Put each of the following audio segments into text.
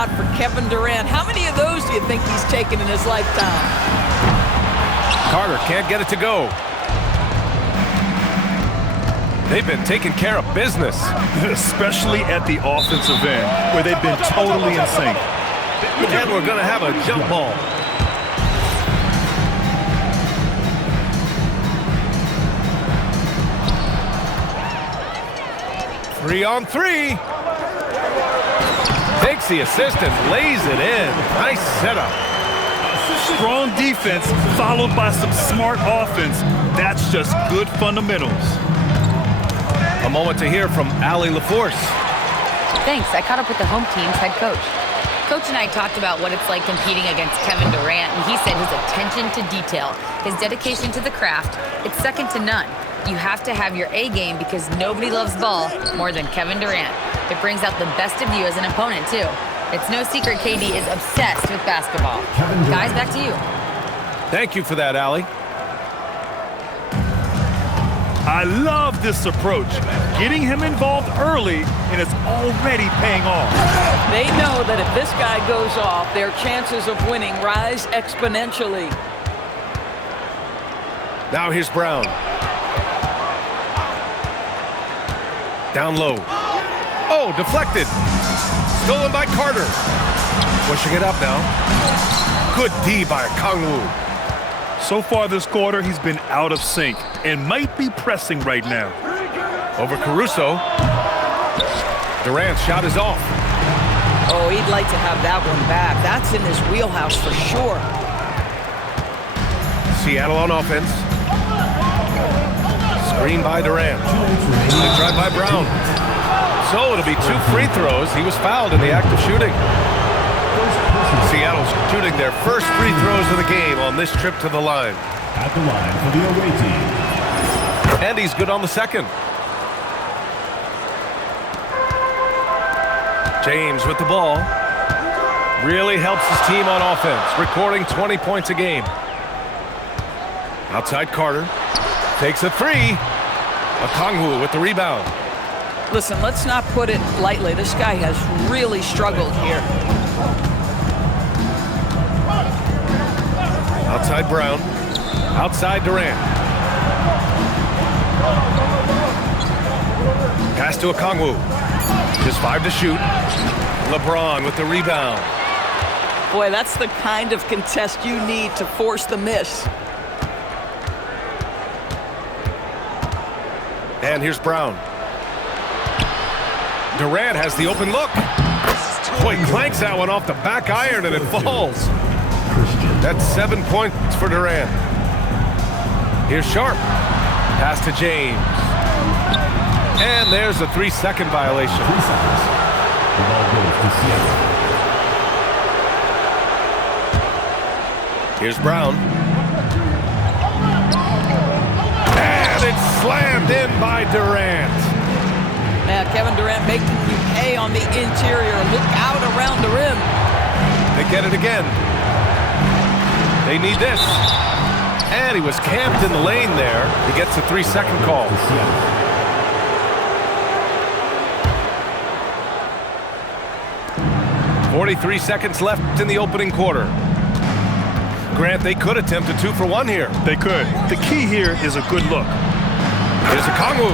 shot for Kevin Durant. How many of those do you think he's taken in his lifetime? Carter can't get it to go. They've been taking care of business. Especially at the offensive end, where they've been totally in sync. And we're going to have a jump ball. Three on three. Takes the assist and lays it in. Nice setup. Strong defense followed by some smart offense. That's just good fundamentals. A moment to hear from Allie LaForce. Thanks. I caught up with the home team's head coach. Coach and I talked about what it's like competing against Kevin Durant, and he said his attention to detail, his dedication to the craft, it's second to none. You have to have your A game because nobody loves ball more than Kevin Durant. It brings out the best of you as an opponent, too. It's no secret KD is obsessed with basketball. Guys, back to you. Thank you for that, Allie. I love this approach. Getting him involved early, and it's already paying off. They know that if this guy goes off, their chances of winning rise exponentially. Now here's Brown. Down low. Oh, deflected. Stolen by Carter. Pushing it up now. Good D by Kongwu. So far this quarter, he's been out of sync and might be pressing right now. Over Caruso. Durant's shot is off. Oh, he'd like to have that one back. That's in his wheelhouse for sure. Seattle on offense. Screen by Durant. Good drive by Brown. So it'll be 2 free throws. He was fouled in the act of shooting. Seattle's shooting their first free throws of the game on this trip to the line. At the line for the away team. And he's good on the second. James with the ball. Really helps his team on offense, recording 20 points a game. Outside Carter. Takes a three. Okongwu with the rebound. Listen, let's not put it lightly. This guy has really struggled here. Outside Brown. Outside Durant. Pass to Okongwu. Just 5 to shoot. LeBron with the rebound. Boy, that's the kind of contest you need to force the miss. And here's Brown. Durant has the open look. Boy, clanks that one off the back iron and it falls. That's 7 points for Durant. Here's Sharp. Pass to James. And there's a 3-second violation. 3 seconds. The ball goes to Seattle. Here's Brown. And it's slammed in by Durant. Now, Kevin Durant making you pay on the interior. Look out around the rim. They get it again. They need this. And he was camped in the lane there. He gets a 3-second call. 43 seconds left in the opening quarter. Grant, they could attempt a 2 for 1 here. They could. The key here is a good look. Here's Okongwu.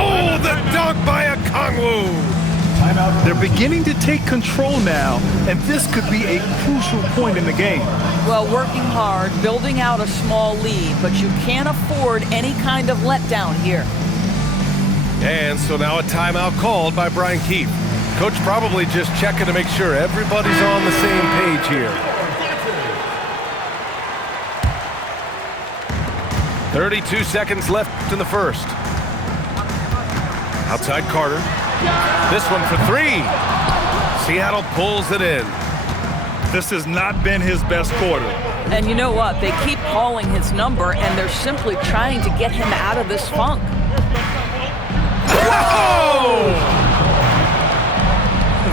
Oh, the dunk by Okongwu. They're beginning to take control now, and this could be a crucial point in the game. Well, working hard, building out a small lead, but you can't afford any kind of letdown here. And so now a timeout called by Brian Keefe. Coach probably just checking to make sure everybody's on the same page here. 32 seconds left in the first. Outside Carter. This one for 3. Seattle pulls it in. This has not been his best quarter. And you know what? They keep calling his number, and they're simply trying to get him out of this funk. Oh!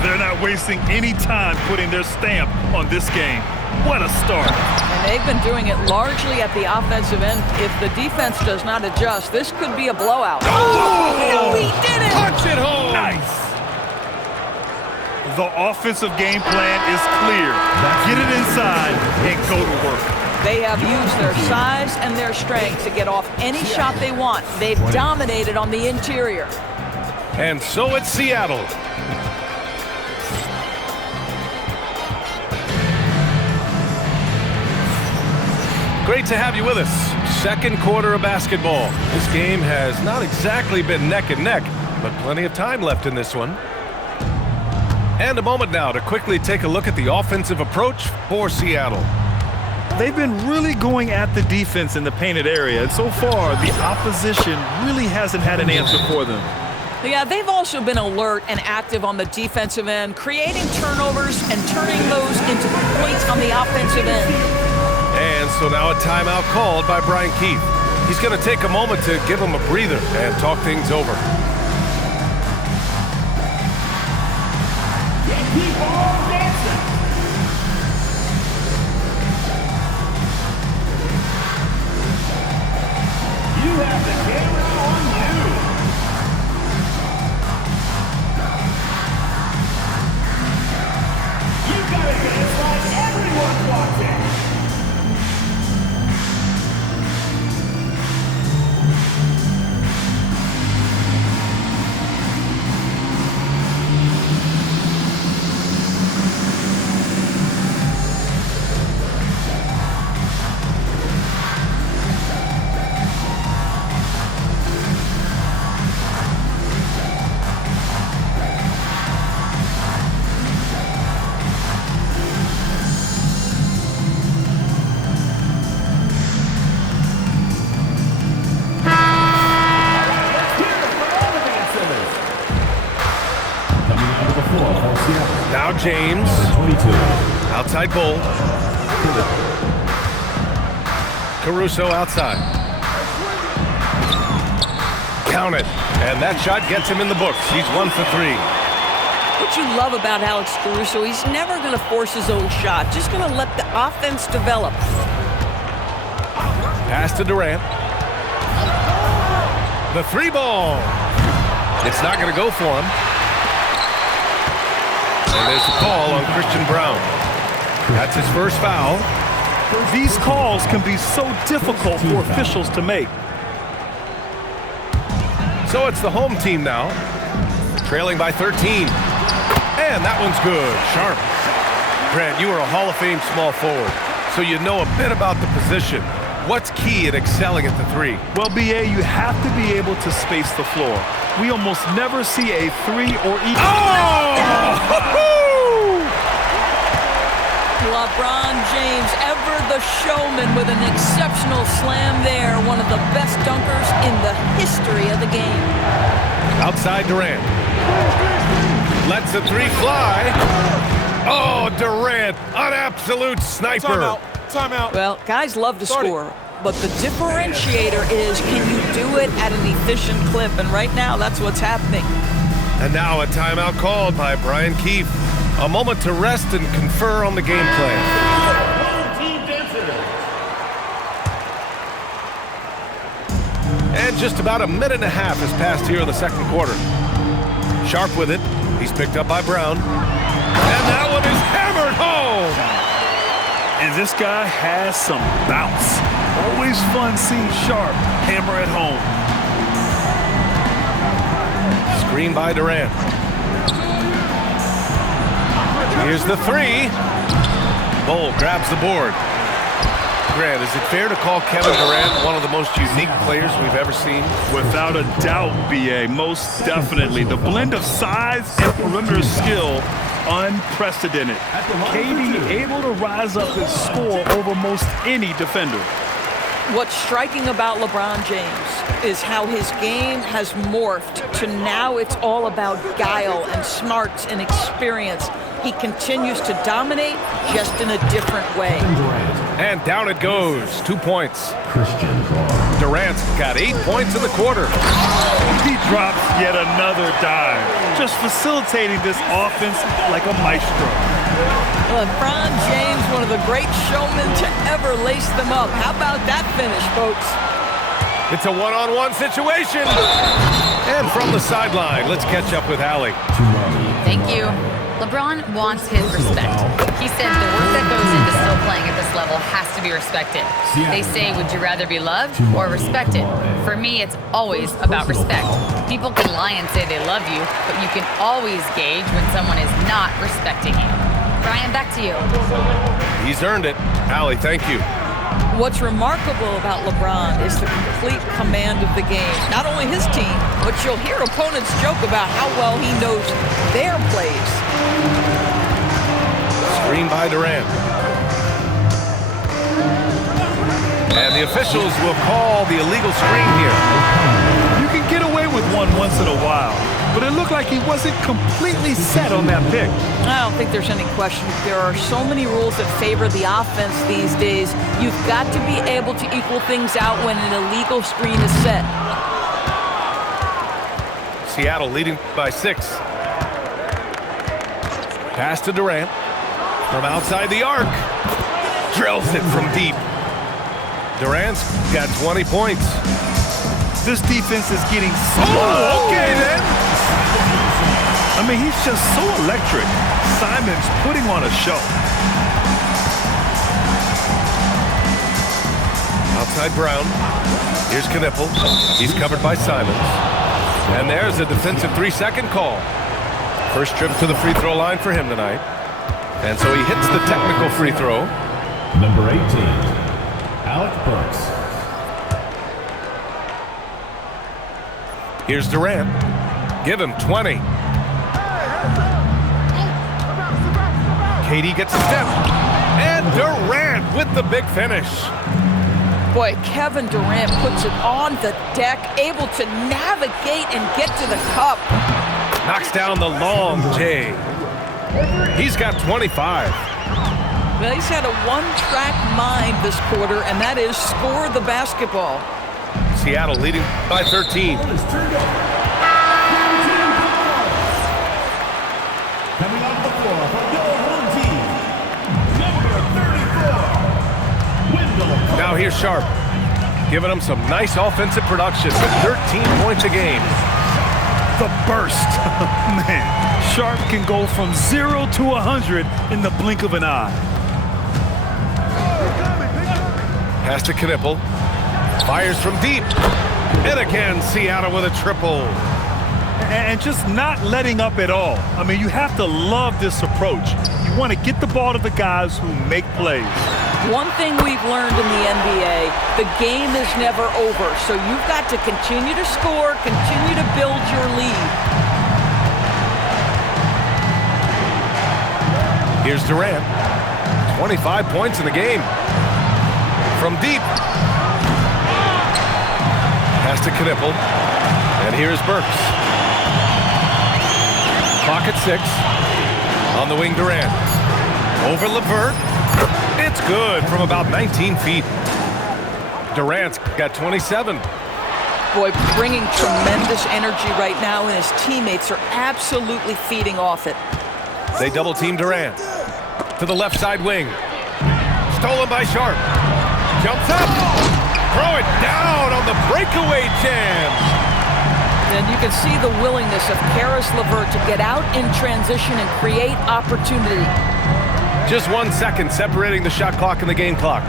They're not wasting any time putting their stamp on this game. What a start. And they've been doing it largely at the offensive end. If the defense does not adjust, this could be a blowout. Oh! No, he did it! Punch it home! Nice. The offensive game plan is clear. Get it inside and go to work. They have used their size and their strength to get off any shot they want. They've dominated on the interior. And so it's Seattle. Great to have you with us. Second quarter of basketball. This game has not exactly been neck and neck, but plenty of time left in this one. And a moment now to quickly take a look at the offensive approach for Seattle. They've been really going at the defense in the painted area, and so far, the opposition really hasn't had an answer for them. Yeah, they've also been alert and active on the defensive end, creating turnovers and turning those into points on the offensive end. And so now a timeout called by Brian Keefe. He's going to take a moment to give him a breather and talk things over. Keep on dancing. You have the camera on you. You gotta dance like everyone's watching. Now James, 22. outside goal. Caruso outside. Count it. And that shot gets him in the books. He's 1 for 3. What you love about Alex Caruso, he's never going to force his own shot, just going to let the offense develop. Pass to Durant. The 3 ball. It's not going to go for him. And there's a call on Christian Brown. That's his first foul. These calls can be so difficult for officials to make. So it's the home team now, trailing by 13. And that one's good, sharp. Grant, you are a Hall of Fame small forward, so you know a bit about the position. What's key at excelling at the 3? Well, B.A., you have to be able to space the floor. We almost never see a 3 or even... Oh! LeBron James, ever the showman, with an exceptional slam there. One of the best dunkers in the history of the game. Outside Durant. Lets the 3 fly. Oh, Durant, an absolute sniper. Timeout. Well, guys love to score, but the differentiator is, can you do it at an efficient clip? And right now, that's what's happening. And now a timeout called by Brian Keefe. A moment to rest and confer on the game plan. Team dancer. And just about a minute and a half has passed here in the second quarter. Sharp with it. He's picked up by Brown. And that one is hammered home. And this guy has some bounce. Always fun seeing Sharp hammer at home. Screen by Durant. Here's the 3. Bol grabs the board. Grant, is it fair to call Kevin Durant one of the most unique players we've ever seen? Without a doubt, B.A., most definitely. The blend of size and perimeter skill, unprecedented. KD able to rise up and score over most any defender. What's striking about LeBron James is how his game has morphed to now it's all about guile and smarts and experience. He continues to dominate, just in a different way. And down it goes. 2 points. Christian Brown. Durant's got 8 points in the quarter. He drops yet another dive, just facilitating this offense like a maestro. LeBron James, one of the great showmen to ever lace them up. How about that finish, folks? It's a one-on-one situation. And from the sideline, let's catch up with Allie. Thank you. LeBron wants his respect. He said the work that goes into still playing at this level has to be respected. They say, would you rather be loved or respected? For me, it's always about respect. People can lie and say they love you, but you can always gauge when someone is not respecting you. Brian, back to you. He's earned it. Allie, thank you. What's remarkable about LeBron is the complete command of the game. Not only his team, but you'll hear opponents joke about how well he knows their plays. Screen by Durant. And the officials will call the illegal screen here. You can get away with one once in a while, but it looked like he wasn't completely set on that pick. I don't think there's any question. There are so many rules that favor the offense these days. You've got to be able to equal things out when an illegal screen is set. Seattle leading by 6. Pass to Durant. From outside the arc. Drills it from deep. Durant's got 20 points. This defense is getting so... Oh, okay then. I mean, he's just so electric. Simon's putting on a show. Outside Brown. Here's Knipple. He's covered by Simons. And there's a defensive 3-second call. First trip to the free throw line for him tonight. And so he hits the technical free throw. Number 18, Alec Burks. Here's Durant. Give him 20. KD gets a step. And Durant with the big finish. Boy, Kevin Durant puts it on the deck, able to navigate and get to the cup. Knocks down the long J. He's got 25. Well, he's had a one-track mind this quarter, and that is score the basketball. Seattle leading by 13. Coming off the floor from your home team, number 34, Wendell. Now here's Sharp, giving them some nice offensive production with 13 points a game. The burst. Man, Sharp can go from 0 to 100 in the blink of an eye. Pass to Knipple. Fires from deep. And again, Seattle with a triple. And just not letting up at all. I mean, you have to love this approach. You want to get the ball to the guys who make plays. One thing we've learned in the NBA, the game is never over. So you've got to continue to score, continue to build your lead. Here's Durant. 25 points in the game. From deep. Pass to Knipple. And here's Burks. Clock at 6. On the wing, Durant. Over LeVert. It's good from about 19 feet. Durant's got 27. Boy, bringing tremendous energy right now, and his teammates are absolutely feeding off it. They double team Durant. To the left side wing. Stolen by Sharp. Jumps up. Throw it down on the breakaway jam. And you can see the willingness of Caris LeVert to get out in transition and create opportunity. Just 1 second separating the shot clock and the game clock.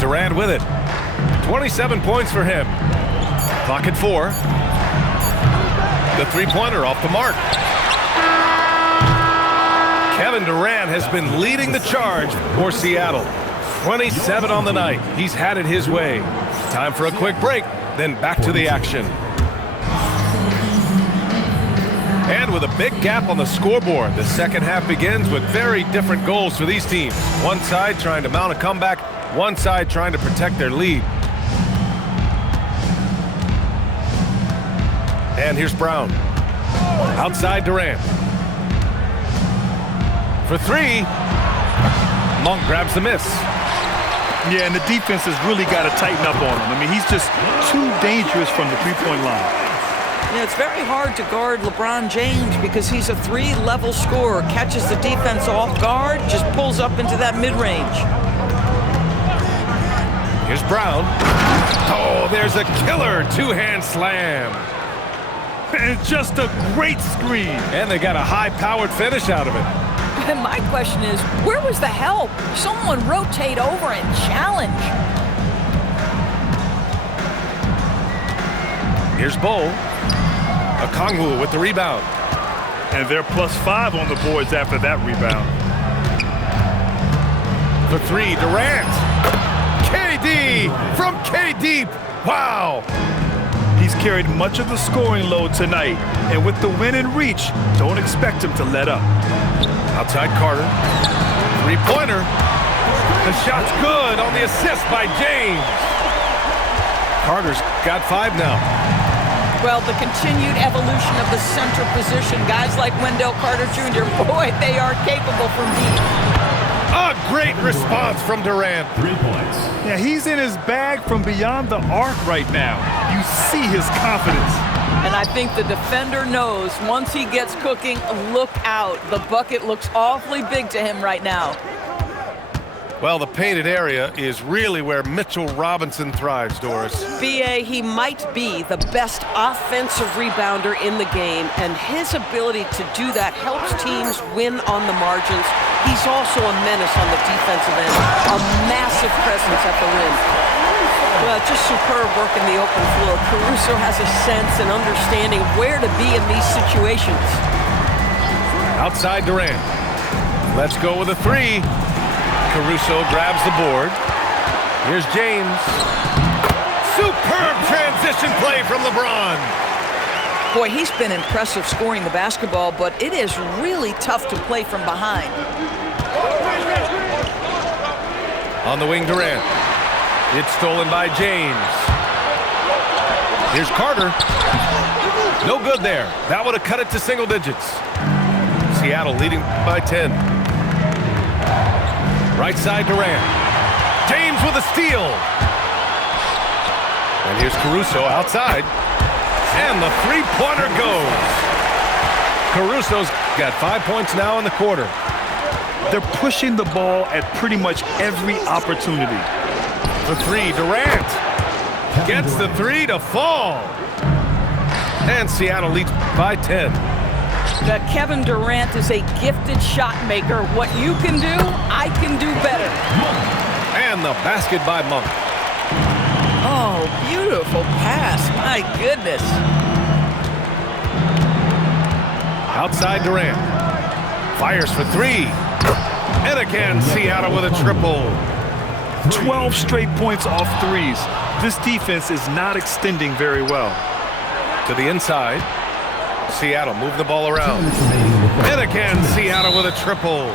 Durant with it. 27 points for him. Clock at 4. The three-pointer off the mark. Kevin Durant has been leading the charge for Seattle. 27 on the night. He's had it his way. Time for a quick break, then back to the action. And with a big gap on the scoreboard, the second half begins with very different goals for these teams. One side trying to mount a comeback, one side trying to protect their lead. And here's Brown. Outside Durant. For 3. Monk grabs the miss. Yeah, and the defense has really got to tighten up on him. I mean, he's just too dangerous from the three-point line. Yeah, it's very hard to guard LeBron James because he's a 3-level scorer. Catches the defense off guard, just pulls up into that mid-range. Here's Brown. Oh, there's a killer two-hand slam. And just a great screen. And they got a high-powered finish out of it. And my question is, where was the help? Someone rotate over and challenge. Here's Bull. Okongwu with the rebound. And they're +5 on the boards after that rebound. For three, Durant. KD from K-Deep. Wow. He's carried much of the scoring load tonight. And with the win in reach, don't expect him to let up. Outside Carter. Three-pointer. The shot's good on the assist by James. Carter's got 5 now. Well, the continued evolution of the center position, guys like Wendell Carter Jr., boy, they are capable from deep. A great response from Durant. 3 points. Yeah, he's in his bag from beyond the arc right now. You see his confidence. And I think the defender knows once he gets cooking, look out. The bucket looks awfully big to him right now. Well, the painted area is really where Mitchell Robinson thrives, Doris. B.A., he might be the best offensive rebounder in the game, and his ability to do that helps teams win on the margins. He's also a menace on the defensive end, a massive presence at the rim. Well, just superb work in the open floor. Caruso has a sense and understanding where to be in these situations. Outside Durant. Let's go with a three. Caruso grabs the board. Here's James. Superb transition play from LeBron. Boy, he's been impressive scoring the basketball, but it is really tough to play from behind. On the wing, Durant. It's stolen by James. Here's Carter. No good there. That would have cut it to single digits. Seattle leading by 10. Right side, Durant. James with a steal. And here's Caruso outside. And the three-pointer goes. Caruso's got 5 points now in the quarter. They're pushing the ball at pretty much every opportunity. For three, Durant. Gets the three to fall. And Seattle leads by 10. Kevin Durant is a gifted shot maker. What you can do, I can do better. And the basket by Monk. Oh, beautiful pass. My goodness. Outside Durant. Fires for three. And again, Seattle with a triple. 12 straight points off threes. This defense is not extending very well. To the inside. Seattle move the ball around. And again, Seattle with a triple.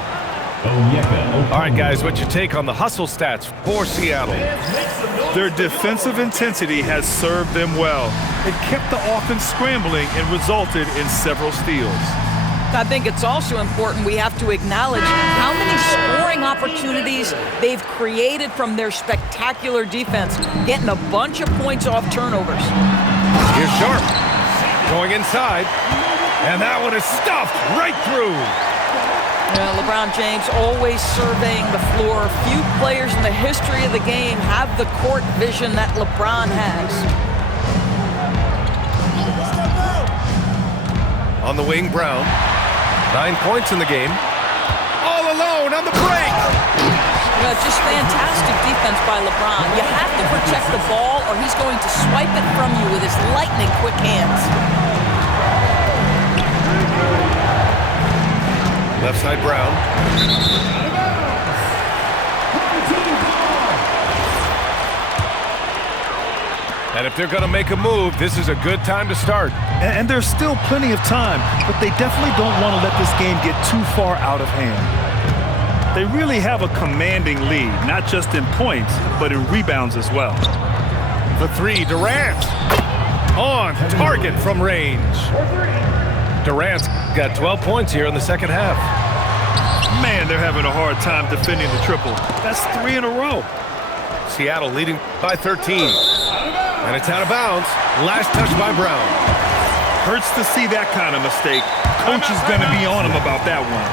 All right, guys, what's your take on the hustle stats for Seattle? Their defensive intensity has served them well. It kept the offense scrambling and resulted in several steals. I think it's also important we have to acknowledge how many scoring opportunities they've created from their spectacular defense, getting a bunch of points off turnovers. Here's Sharp going inside, and that one is stuffed right through. LeBron James always surveying the floor. Few players in the history of the game have the court vision that LeBron has. On the wing, Brown. 9 points in the game. All alone on the break. Just fantastic defense by LeBron. You have to protect the ball or he's going to swipe it from you with his lightning quick hands. Left side, Brown. And if they're going to make a move, this is a good time to start. And there's still plenty of time, but they definitely don't want to let this game get too far out of hand. They really have a commanding lead, not just in points, but in rebounds as well. The three, Durant. On target from range. Durant's got 12 points here in the second half. Man, they're having a hard time defending the triple. That's 3 in a row. Seattle leading by 13. And it's out of bounds. Last touch by Brown. Hurts to see that kind of mistake. Coach is going to be on him about that one.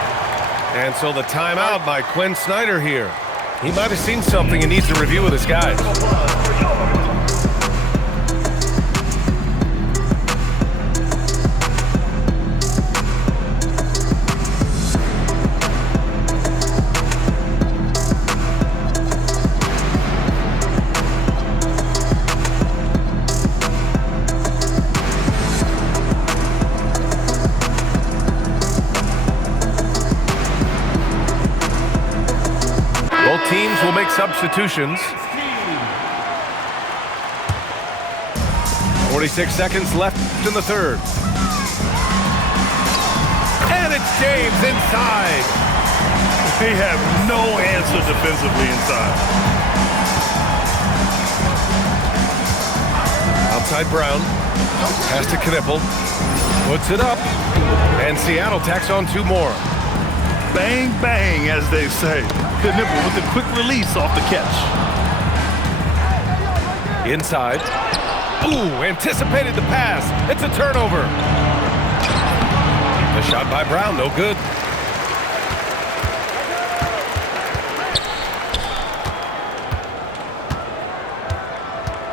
And so the timeout by Quinn Snyder here. He might have seen something and needs to review with his guys. teams will make substitutions. 46 seconds left in the third. And it's James inside. They have no answer defensively inside. Outside Brown. Pass to Knippel. Puts it up. And Seattle tacks on 2 more. Bang, bang, as they say. Knippel with a quick release off the catch. Inside. Ooh, anticipated the pass. It's a turnover. The shot by Brown, no good.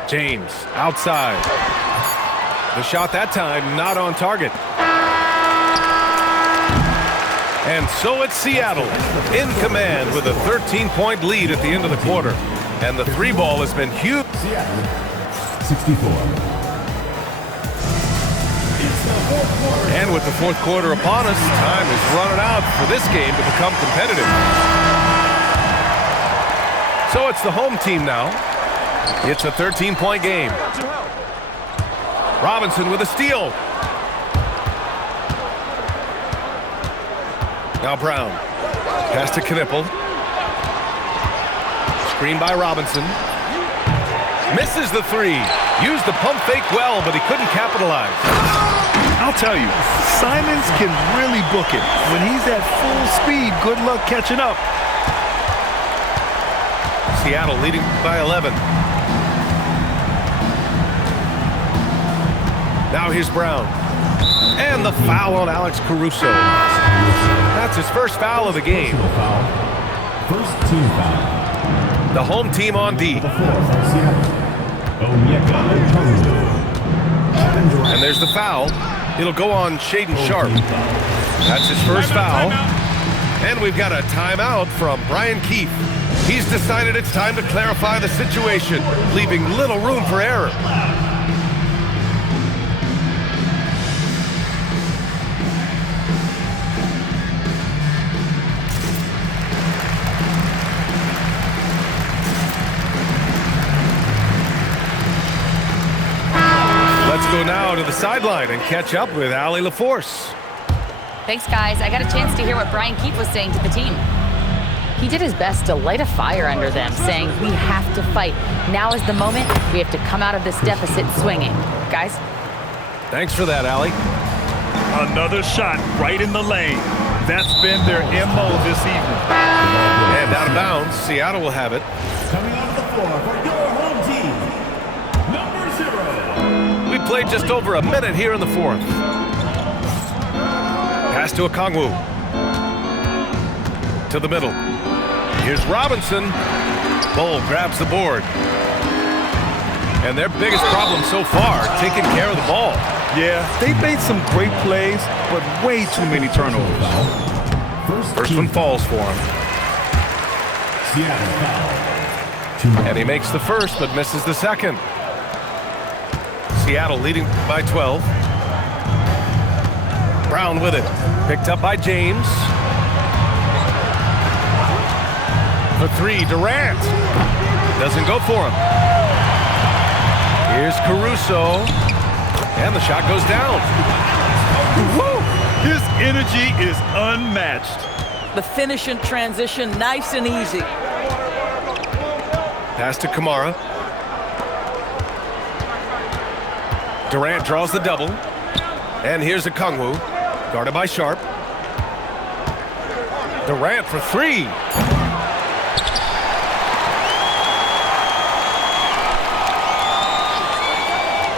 James, outside. The shot that time, not on target. And so it's Seattle in command with a 13-point lead at the end of the quarter. And the 3-ball has been huge. Seattle, 64. And with the fourth quarter upon us, time is running out for this game to become competitive. So it's the home team now. It's a 13-point game. Robinson with a steal. Now Brown. Pass to Knippel. Screen by Robinson. Misses the 3. Used the pump fake well, but he couldn't capitalize. I'll tell you, Simons can really book it. When he's at full speed, good luck catching up. Seattle leading by 11. Now here's Brown. And the foul on Alex Caruso. That's his first foul of the game. First team foul. The home team on D. And there's the foul. It'll go on Shaedon Sharpe. That's his first foul. And we've got a timeout from Brian Keefe. He's decided it's time to clarify the situation, leaving little room for error. Let's go now to the sideline and catch up with Allie LaForce. Thanks, guys. I got a chance to hear what Brian Keefe was saying to the team. He did his best to light a fire under them, saying, we have to fight. Now is the moment. We have to come out of this deficit swinging. Guys? Thanks for that, Allie. Another shot right in the lane. That's been their MO this evening. And out of bounds, Seattle will have it. Coming onto the floor for your home team, number 0. We played just over a minute here in the fourth. Pass to Okongwu. To the middle. Here's Robinson. Bull grabs the board. And their biggest problem so far, taking care of the ball. Yeah, they've made some great plays, but way too many turnovers. First one falls for him. Seattle foul. And he makes the first, but misses the second. Seattle leading by 12. Brown with it. Picked up by James. For 3, Durant. Doesn't go for him. Here's Caruso. And the shot goes down. Woo! His energy is unmatched. The finish in transition, nice and easy. Pass to Kamara. Durant draws the double. And here's Okongwu. Guarded by Sharpe. Durant for 3.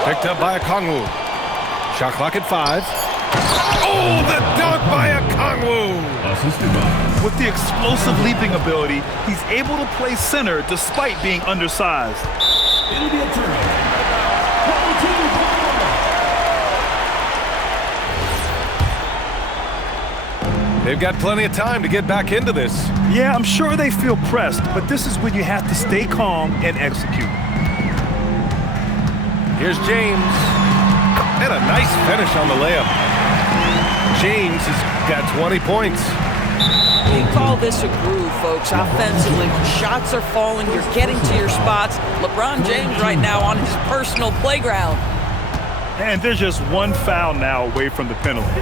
Picked up by Okongwu. Shot clock at 5. Oh, the dunk by Okongwu! With the explosive leaping ability, he's able to play center despite being undersized. It'll be a turnover. They've got plenty of time to get back into this. Yeah, I'm sure they feel pressed, but this is when you have to stay calm and execute. Here's James. And a nice finish on the layup. James has got 20 points. You call this a groove, folks, offensively. When shots are falling, you're getting to your spots. LeBron James right now on his personal playground. And there's just one foul now away from the penalty.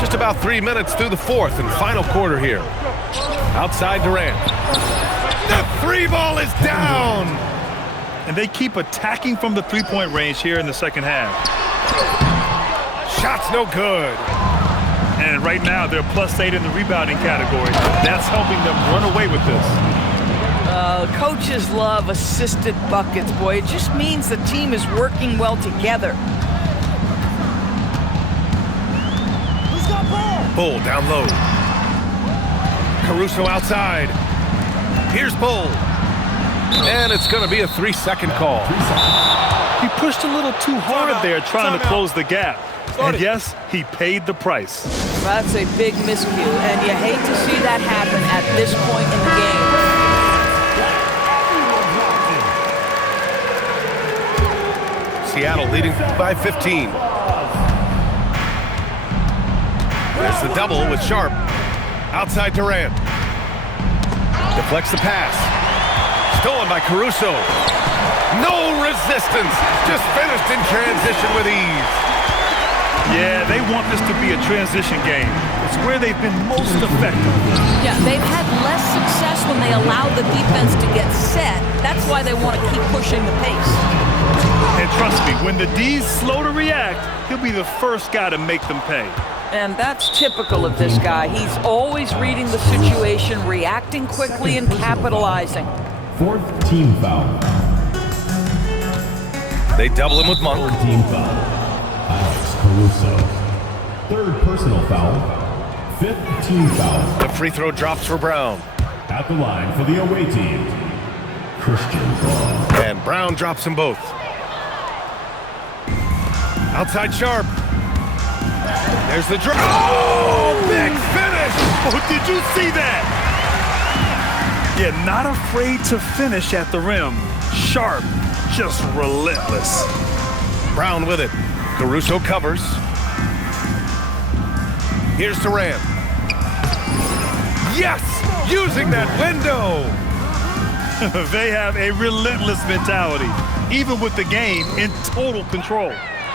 Just about 3 minutes through the fourth and final quarter here. Outside Durant. The three ball is down. And they keep attacking from the three-point range here in the second half. Shot's no good. And right now they're +8 in the rebounding category. That's helping them run away with this. Coaches love assisted buckets, boy. It just means the team is working well together. Bull down low. Caruso outside. Here's Bull. And it's going to be a 3-second call. He pushed a little too hard there trying to close the gap. And yes, he paid the price. That's a big miscue, and you hate to see that happen at this point in the game. Seattle leading by 15. There's the double with Sharp. Outside Durant. Deflects the pass. Stolen by Caruso. No resistance. Just finished in transition with ease. Yeah, they want this to be a transition game. It's where they've been most effective. Yeah, they've had less success when they allow the defense to get set. That's why they want to keep pushing the pace. And trust me, when the D's slow to react, he'll be the first guy to make them pay. And that's typical of this guy. He's always reading the situation, reacting quickly, and capitalizing. Fourth team foul. They double him with Monk. Third team foul. Alex Caruso. Third personal foul. Fifth team foul. The free throw drops for Brown. At the line for the away team, Christian Braun. And Brown drops them both. Outside Sharp. There's the drop. Oh, big finish! Oh, did you see that? Yeah, not afraid to finish at the rim. Sharp, just relentless. Brown with it. Caruso covers. Here's Durant. Yes! Using that window! They have a relentless mentality, even with the game in total control.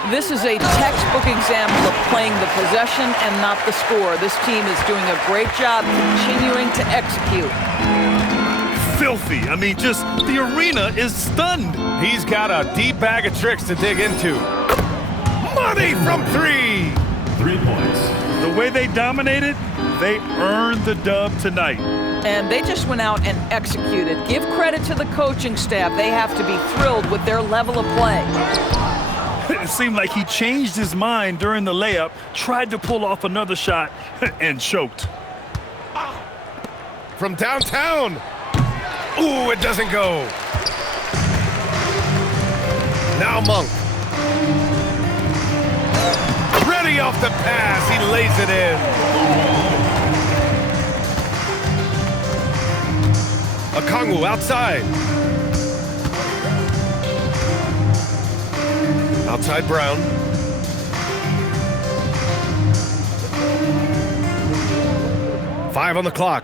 This is a textbook example of playing the possession and not the score. This team is doing a great job continuing to execute. Filthy. I mean, just the arena is stunned. He's got a deep bag of tricks to dig into. Money from three! 3 points. The way they dominated, they earned the dub tonight. And they just went out and executed. Give credit to the coaching staff. They have to be thrilled with their level of play. It seemed like he changed his mind during the layup, tried to pull off another shot, and choked. From downtown. Ooh, it doesn't go. Now Monk. Ready off the pass. He lays it in. Okongwu outside. Outside Brown. Five on the clock.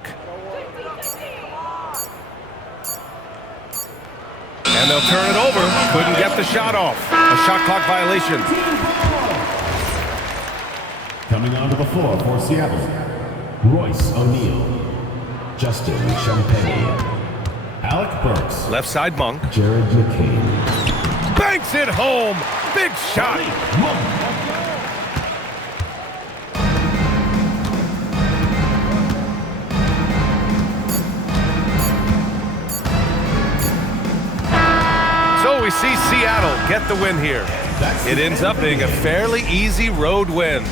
And they'll turn it over. Couldn't get the shot off. A shot clock violation. Coming onto the floor for Seattle, Royce O'Neal, Justin Champagne, Alec Burks, Left side Monk. Jared McCain. Banks it home. Big shot. So we see Seattle get the win here. It ends up being a fairly easy road win.